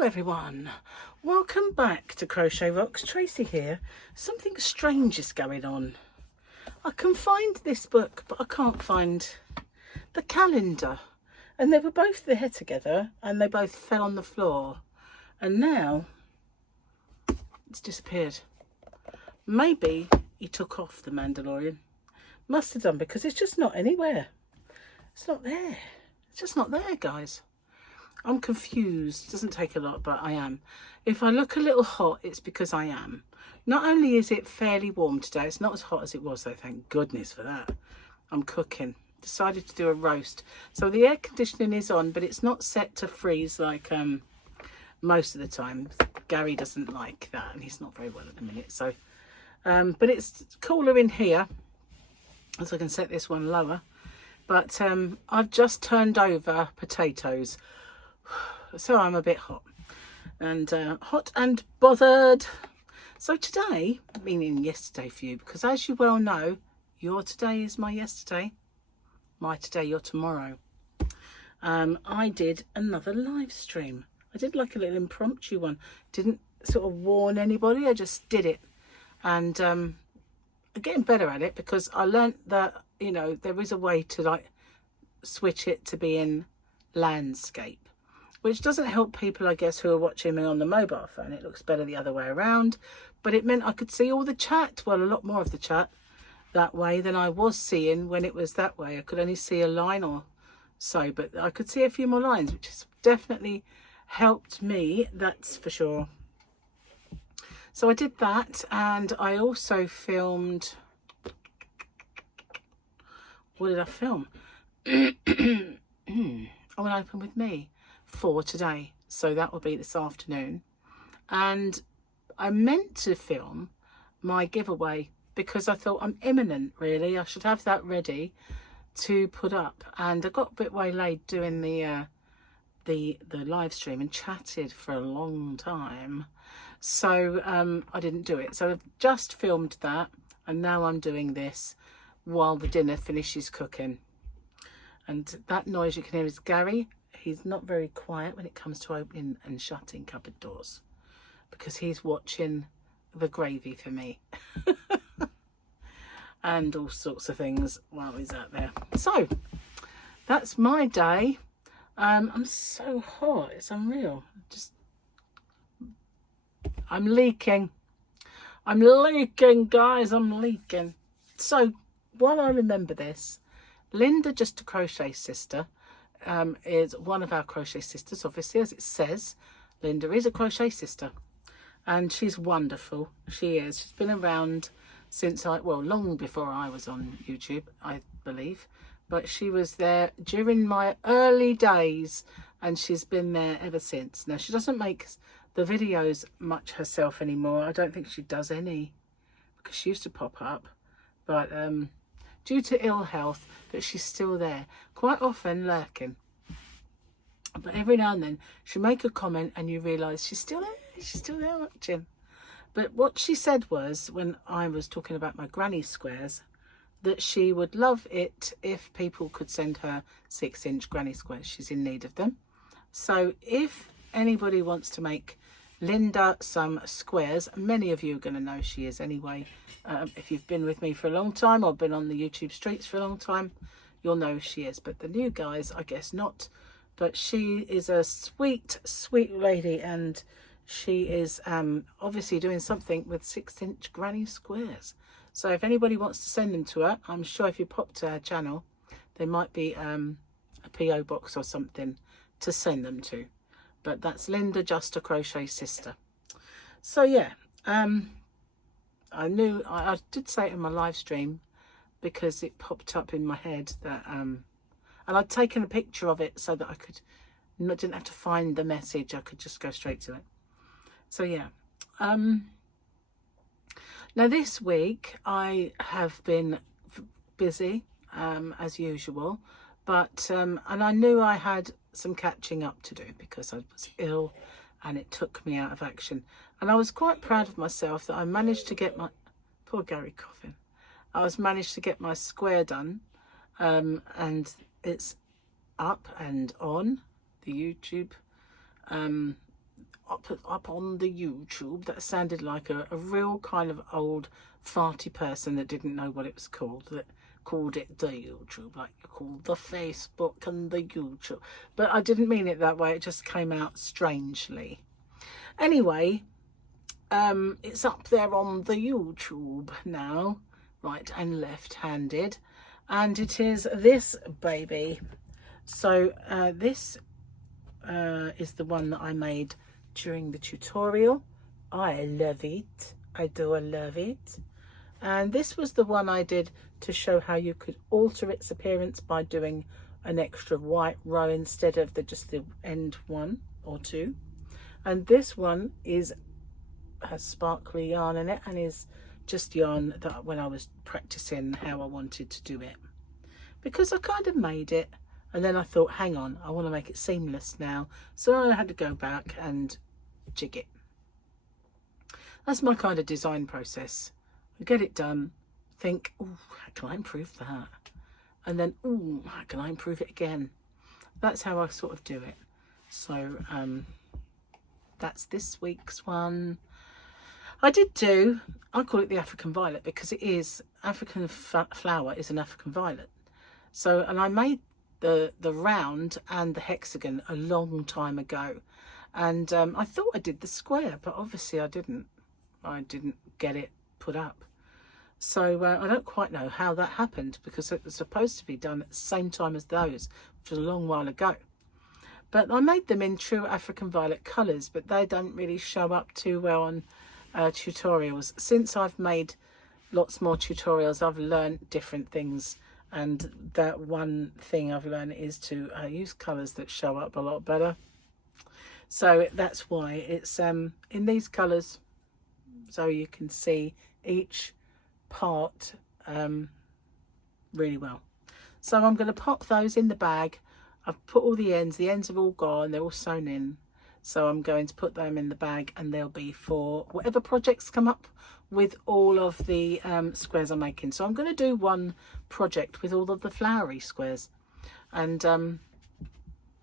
Hello everyone, welcome back to Crochet Rocks. Tracy here. Something strange is going on. I can find this book but I can't find the calendar, and they were both there together and they both fell on the floor and now it's disappeared. Maybe he took off the Mandalorian, must have done, because it's just not anywhere. It's not there, it's just not there, guys. I'm confused. It doesn't take a lot, but I am. If I look a little hot, it's because I am. Not only is it fairly warm today, it's not as hot as it was though, thank goodness for that. I'm cooking. Decided to do a roast. So the air conditioning is on, but it's not set to freeze like most of the time. Gary doesn't like that and he's not very well at the minute. So, but it's cooler in here, so I can set this one lower. But I've just turned over potatoes. So I'm a bit hot and bothered. So today, meaning yesterday for you, because as you well know, your today is my yesterday, my today, your tomorrow. I did another live stream. I did like a little impromptu one. Didn't sort of warn anybody, I just did it. And I'm getting better at it because I learnt that, you know, there is a way to like switch it to be in landscape, which doesn't help people, I guess, who are watching me on the mobile phone. It looks better the other way around, but it meant I could see all the chat, well, a lot more of the chat that way than I was seeing when it was that way. I could only see a line or so, but I could see a few more lines, which has definitely helped me, that's for sure. So I did that, and I also filmed, what did I film? Oh, and Open With Me for today, so that will be this afternoon. And I meant to film my giveaway because I thought I'm imminent, really. I should have that ready to put up, and I got a bit waylaid doing the live stream and chatted for a long time, so I didn't do it. So I've just filmed that, and now I'm doing this while the dinner finishes cooking. And that noise you can hear is Gary. He's not very quiet when it comes to opening and shutting cupboard doors because he's watching the gravy for me and all sorts of things while he's out there. So that's my day. I'm so hot, it's unreal. I'm leaking, guys, I'm leaking. So while I remember this, Linda, Just a Crochet Sister, is one of our crochet sisters. Obviously, as it says, Linda is a crochet sister, and she's wonderful. She is. She's been around since long before I was on YouTube, I believe, but she was there during my early days, and she's been there ever since. Now, she doesn't make the videos much herself anymore. I don't think she does any, because she used to pop up, but due to ill health, but she's still there, quite often lurking. But every now and then she'll make a comment and you realise she's still there watching. But what she said was, when I was talking about my granny squares, that she would love it if people could send her 6-inch granny squares. She's in need of them. So if anybody wants to make Linda some squares, many of you are going to know she is anyway. If you've been with me for a long time or been on the YouTube streets for a long time, you'll know she is. But the new guys, I guess not. But she is a sweet, sweet lady, and she is obviously doing something with 6-inch granny squares. So if anybody wants to send them to her, I'm sure if you pop to her channel, there might be a PO box or something to send them to. But that's Linda, Just a Crochet Sister. So yeah, I knew, I did say it in my live stream because it popped up in my head that, and I'd taken a picture of it so that I didn't have to find the message, I could just go straight to it. So yeah, now this week I have been busy as usual, but, and I knew I had some catching up to do because I was ill and it took me out of action. And I was quite proud of myself that I managed to get my, poor Gary coughing, managed to get my square done, and it's up and on the YouTube up on the YouTube that sounded like a real kind of old farty person that didn't know what it was called, that called it the YouTube, like you call the Facebook and the YouTube. But I didn't mean it that way, it just came out strangely. Anyway, it's up there on the YouTube now, right and left-handed, and it is this baby. So this is the one that I made during the tutorial. I love it. I do love it. And this was the one I did to show how you could alter its appearance by doing an extra white row instead of just the end one or two. And this one has sparkly yarn in it, and is just yarn that when I was practicing how I wanted to do it, because I kind of made it and then I thought, hang on, I want to make it seamless now, so I had to go back and jig it. That's my kind of design process. I get it done, think, oh, how can I improve that? And then, oh, how can I improve it again? That's how I sort of do it. So that's this week's one. I call it the African violet, because it is, African flower is an African violet. So, and I made the round and the hexagon a long time ago, and I thought I did the square, but obviously I didn't get it put up. So I don't quite know how that happened, because it was supposed to be done at the same time as those, which was a long while ago. But I made them in true African violet colours, but they don't really show up too well on tutorials. Since I've made lots more tutorials, I've learned different things, and that one thing I've learned is to use colours that show up a lot better. So that's why it's in these colours, so you can see each part really well. So I'm going to pop those in the bag. I've put all the ends have all gone, they're all sewn in. So I'm going to put them in the bag, and they'll be for whatever projects come up with all of the squares I'm making. So I'm going to do one project with all of the flowery squares, and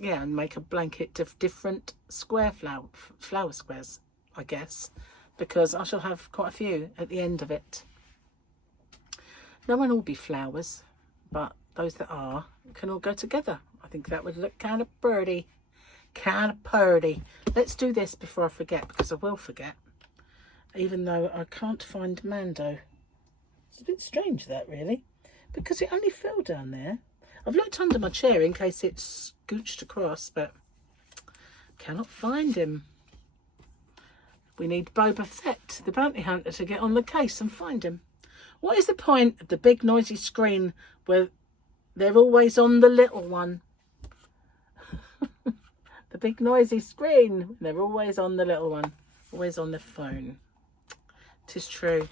yeah, and make a blanket of different square flower squares, I guess, because I shall have quite a few at the end of it. No one will be flowers, but those that are can all go together. I think that would look kind of pretty. Let's do this before I forget, because I will forget, even though I can't find Mando. It's a bit strange, that, really, because it only fell down there. I've looked under my chair in case it's scooched across, but cannot find him. We need Boba Fett, the bounty hunter, to get on the case and find him. What is the point of the big noisy screen where they're always on the little one? The big noisy screen, they're always on the little one, always on the phone. 'Tis true.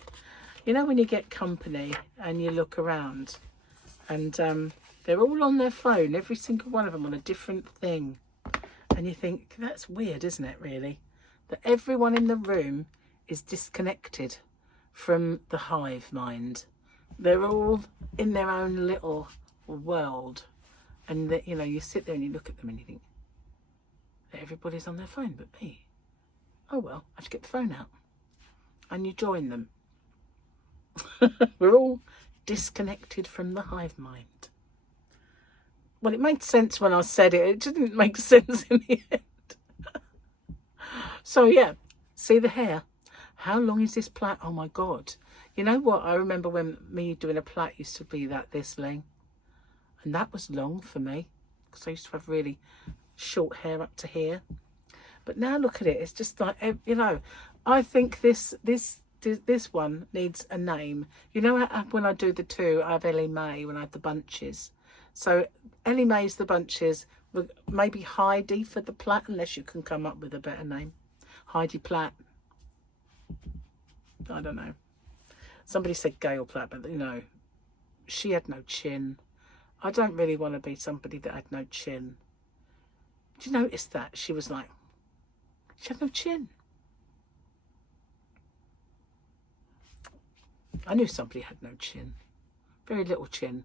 You know, when you get company and you look around and they're all on their phone, every single one of them on a different thing, and you think, that's weird, isn't it, really? That everyone in the room is disconnected from the hive mind. They're all in their own little world, and that, you know, you sit there and you look at them and you think, everybody's on their phone but me. Oh well, I have to get the phone out. And you join them. We're all disconnected from the hive mind. Well, it made sense when I said it. It didn't make sense in the end. So yeah, see the hair. How long is this plait? Oh my God. You know what? I remember when me doing a plait used to be this length. And that was long for me, because I used to have really short hair up to here. But now look at it, it's just like, you know, I think this one needs a name. You know, when I do the two, I have Ellie Mae when I have the bunches. So Ellie Mae's the bunches, maybe Heidi for the plait, unless you can come up with a better name. Heidi Platt. I don't know. Somebody said Gail Platt, but you know, she had no chin. I don't really want to be somebody that had no chin. Did you notice that? She was like, she had no chin. I knew somebody had no chin. Very little chin.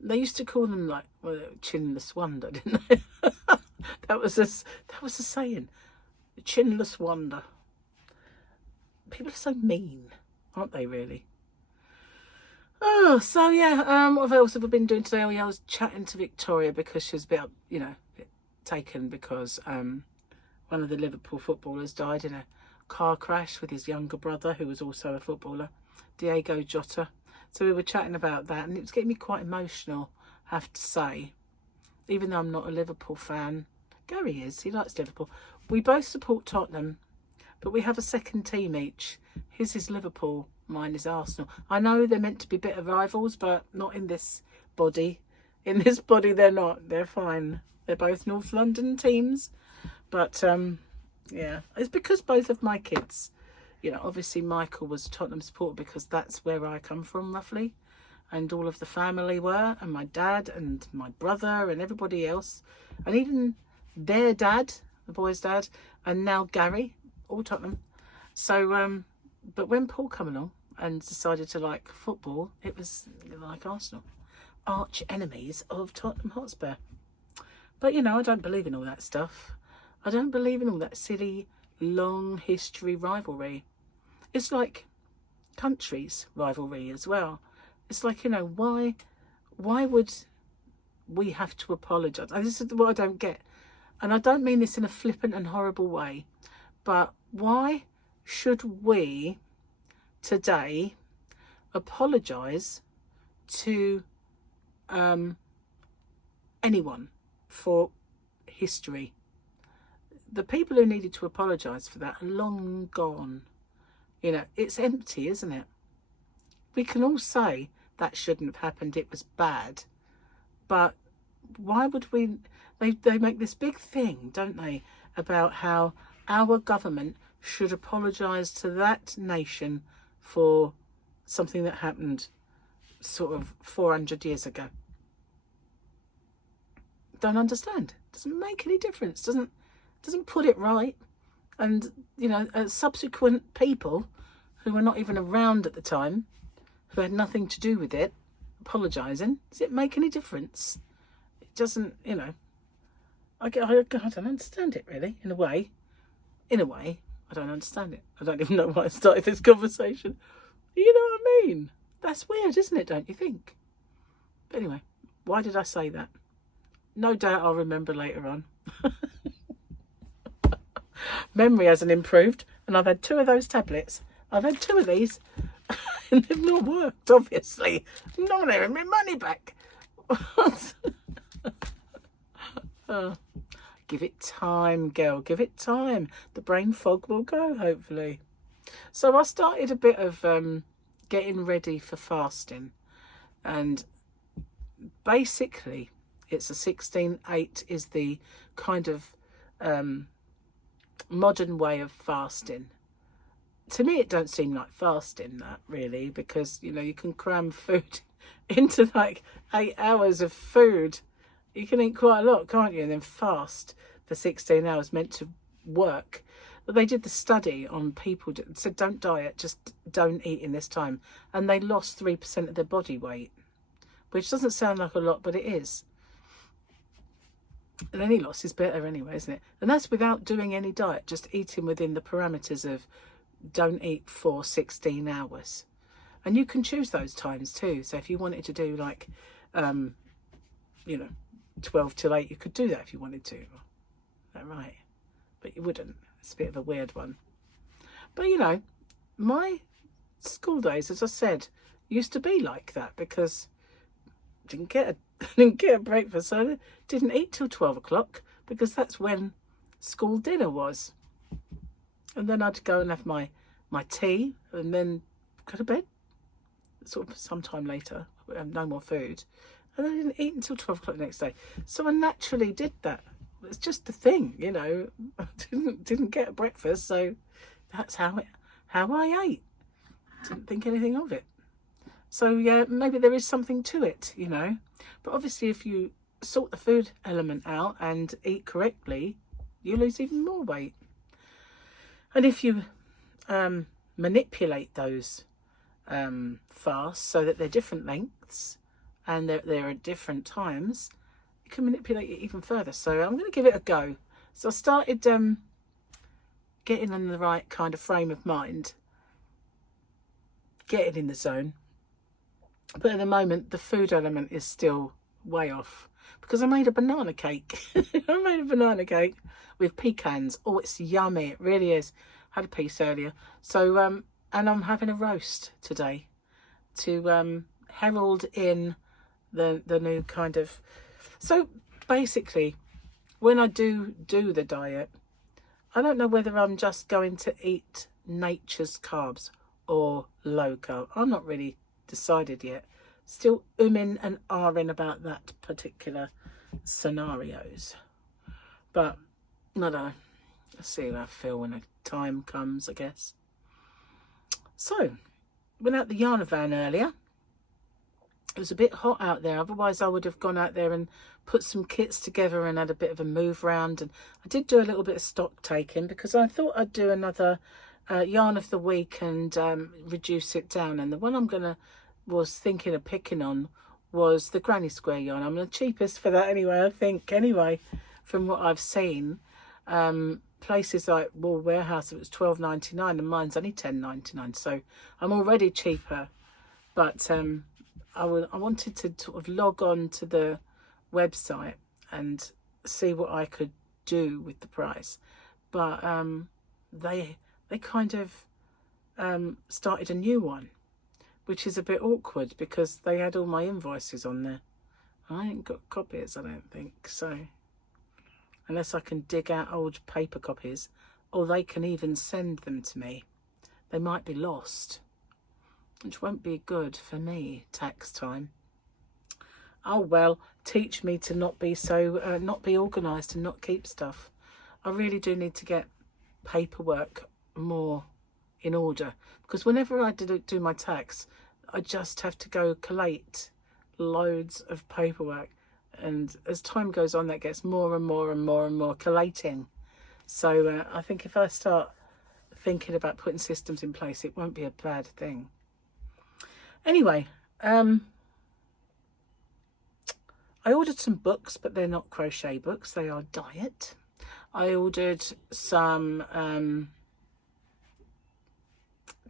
They used to call them like, well, chinless wonder, didn't they? that was a saying. The chinless wonder. People are so mean, aren't they, really? Oh, so yeah, what else have I been doing today? Oh yeah, I was chatting to Victoria because she was a bit, you know, a bit taken because one of the Liverpool footballers died in a car crash with his younger brother, who was also a footballer, Diego Jota. So we were chatting about that, and it was getting me quite emotional, I have to say. Even though I'm not a Liverpool fan, Gary is, he likes Liverpool. We both support Tottenham, but we have a second team each. His is Liverpool, mine is Arsenal. I know they're meant to be bitter rivals, but not in this body. In this body, they're not. They're fine. They're both North London teams. But, yeah, it's because both of my kids, you know, obviously Michael was a Tottenham supporter because that's where I come from, roughly. And all of the family were, and my dad and my brother and everybody else. And even their dad, the boy's dad, and now Gary, all Tottenham. So, but when Paul came along and decided to like football, it was like Arsenal. Arch enemies of Tottenham Hotspur. But, you know, I don't believe in all that stuff. I don't believe in all that silly, long history rivalry. It's like countries' rivalry as well. It's like, you know, why would we have to apologise? This is what I don't get. And I don't mean this in a flippant and horrible way, but why should we today apologise to anyone for history? The people who needed to apologise for that are long gone. You know, it's empty, isn't it? We can all say that shouldn't have happened, it was bad. But why would we... They make this big thing, don't they, about how our government should apologise to that nation for something that happened sort of 400 years ago. Don't understand. Doesn't make any difference. Doesn't put it right. And, you know, subsequent people who were not even around at the time, who had nothing to do with it, apologising. Does it make any difference? It doesn't, you know. I don't understand it, really, in a way. In a way, I don't understand it. I don't even know why I started this conversation. You know what I mean? That's weird, isn't it, don't you think? But anyway, why did I say that? No doubt I'll remember later on. Memory hasn't improved, and I've had 2 of those tablets. I've had 2 of these, and they've not worked, obviously. I'm not going to have my money back. Give it time, girl. Give it time. The brain fog will go, hopefully. So I started a bit of getting ready for fasting. And basically, it's a 16/8 is the kind of modern way of fasting. To me, it don't seem like fasting, that, really, because, you know, you can cram food into like 8 hours of food. You can eat quite a lot, can't you? And then fast for 16 hours, meant to work. But they did the study on people that said, don't diet, just don't eat in this time. And they lost 3% of their body weight, which doesn't sound like a lot, but it is. And any loss is better anyway, isn't it? And that's without doing any diet, just eating within the parameters of don't eat for 16 hours. And you can choose those times too. So if you wanted to do like, you know, 12 till 8, you could do that if you wanted to. Is that right? But you wouldn't. It's a bit of a weird one. But, you know, my school days, as I said, used to be like that because I didn't get a breakfast, so I didn't eat till 12 o'clock because that's when school dinner was. And then I'd go and have my tea and then go to bed sort of sometime later, no more food. And I didn't eat until 12 o'clock the next day. So I naturally did that. It's just the thing, you know. I didn't get a breakfast, so that's how I ate. Didn't think anything of it. So yeah, maybe there is something to it, you know. But obviously if you sort the food element out and eat correctly, you lose even more weight. And if you manipulate those fasts so that they're different lengths and they're at different times, you can manipulate it even further. So I'm going to give it a go. So I started getting in the right kind of frame of mind, getting in the zone. But at the moment, the food element is still way off because I made a banana cake. I made a banana cake with pecans. Oh, it's yummy. It really is. Had a piece earlier. So, and I'm having a roast today to herald in the new kind of... So basically, when I do the diet, I don't know whether I'm just going to eat nature's carbs or low carb. I'm not really decided yet. Still umming and ahhing about that particular scenarios. But I don't know. Let's see how I feel when the time comes, I guess. So, went out the yarn van earlier. It was a bit hot out there. Otherwise, I would have gone out there and put some kits together and had a bit of a move round. And I did do a little bit of stock taking because I thought I'd do another yarn of the week and reduce it down. And the one was thinking of picking on was the granny square yarn. I'm the cheapest for that anyway, I think. Anyway, from what I've seen, places like Wool Warehouse, it was $12.99 and mine's only $10.99. So I'm already cheaper. But I wanted to sort of log on to the website and see what I could do with the price. But they kind of started a new one, which is a bit awkward because they had all my invoices on there. I ain't got copies, I don't think, so unless I can dig out old paper copies, or they can even send them to me. They might be lost, which won't be good for me tax time. Oh well, teach me to not be so not be organised and not keep stuff. I really do need to get paperwork more in order, because whenever I do my tax, I just have to go collate loads of paperwork, and as time goes on that gets more and more and more and more collating. So I think if I start thinking about putting systems in place, it won't be a bad thing. Anyway, I ordered some books, but they're not crochet books, they are diet. I ordered some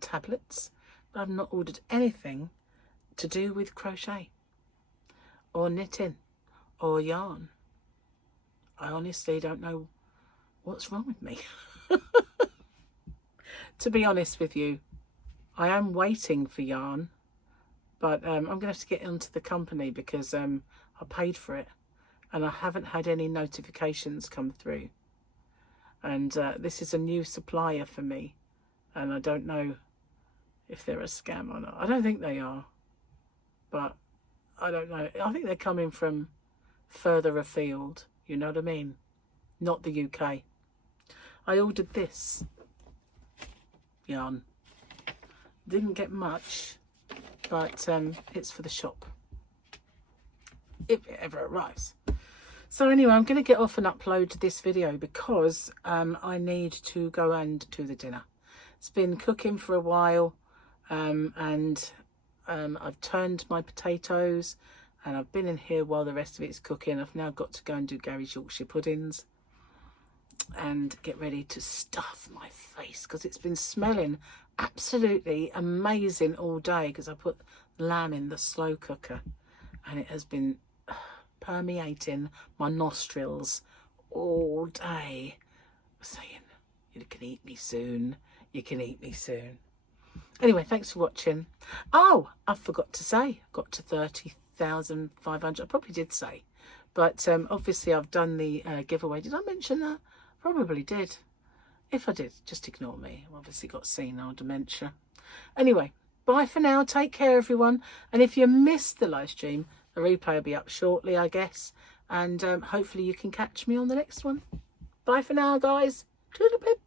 tablets, but I've not ordered anything to do with crochet or knitting or yarn. I honestly don't know what's wrong with me. To be honest with you, I am waiting for yarn, but I'm going to have to get into the company because I paid for it and I haven't had any notifications come through. And this is a new supplier for me, and I don't know if they're a scam or not. I don't think they are, but I don't know. I think they're coming from further afield, you know what I mean? Not the UK. I ordered this yarn. Didn't get much, but it's for the shop, if it ever arrives. So anyway, I'm going to get off and upload this video because I need to go and do the dinner. It's been cooking for a while, and I've turned my potatoes and I've been in here while the rest of it is cooking. I've now got to go and do Gary's Yorkshire puddings and get ready to stuff my face because it's been smelling absolutely amazing all day because I put lamb in the slow cooker and it has been permeating my nostrils all day, saying, you can eat me soon, you can eat me soon. Anyway, thanks for watching. Oh, I forgot to say, got to 30,500. I probably did say, but obviously I've done the giveaway. Did I mention that? Probably did. If I did, just ignore me. I've obviously got senile dementia. Anyway, bye for now. Take care, everyone. And if you missed the live stream, the replay will be up shortly, I guess. And hopefully you can catch me on the next one. Bye for now, guys. Toodle pip.